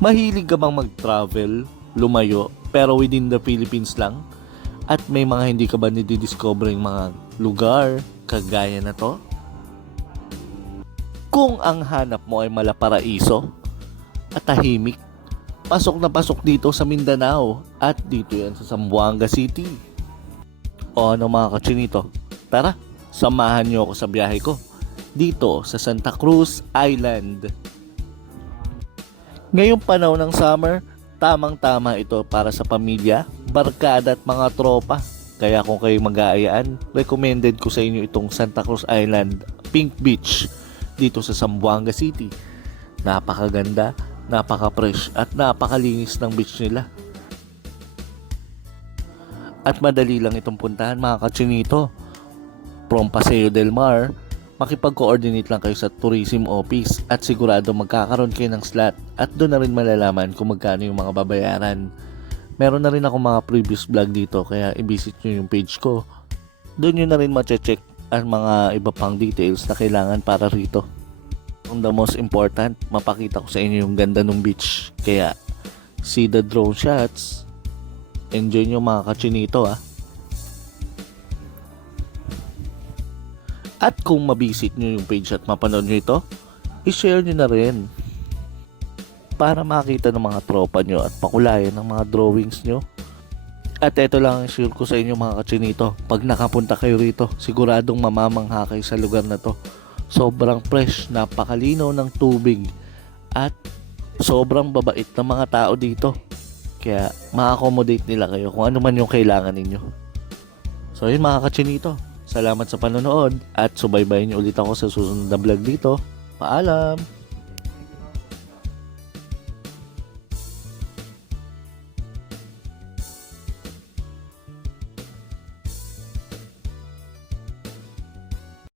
Mahilig ka bang mag-travel, lumayo, pero within the Philippines lang? At may mga hindi ka ba nididiscovering mga lugar kagaya na to? Kung ang hanap mo ay malaparaiso at tahimik, pasok na pasok dito sa Mindanao at dito yan sa Zamboanga City. O ano mga kachinito, tara, samahan niyo ako sa biyahe ko dito sa Santa Cruz Island. Ngayong panahon ng summer, tamang-tama ito para sa pamilya, barkada at mga tropa. Kaya kung kayo mag-aayaan, recommended ko sa inyo itong Santa Cruz Island Pink Beach dito sa Zamboanga City. Napakaganda, napaka-fresh at napakalinis ng beach nila. At madali lang itong puntahan mga kachinito. From Paseo del Mar, makipag-coordinate lang kayo sa tourism office at sigurado magkakaroon kayo ng slot at doon na rin malalaman kung magkano yung mga babayaran. Meron na rin ako mga previous vlog dito kaya i-visit nyo yung page ko. Doon nyo na rin ma-check ang mga iba pang details na kailangan para rito. And the most important, mapakita ko sa inyo yung ganda ng beach. Kaya see the drone shots. Enjoy nyo mga kachinito ah. At kung mabisit nyo yung page at mapanood nyo ito, i-share nyo na rin para makita ng mga tropa nyo at pakulayan ng mga drawings nyo. At ito lang ang share ko sa inyo mga kachinito. Pag nakapunta kayo rito, siguradong mamamangha kayo sa lugar na to. Sobrang fresh, napakalinaw ng tubig at sobrang babait ng mga tao dito. Kaya ma-accommodate nila kayo kung ano man yung kailangan ninyo. So yun mga kachinito. Salamat sa panonood at subaybayin niyo ulit ako sa susunod na vlog dito. Paalam!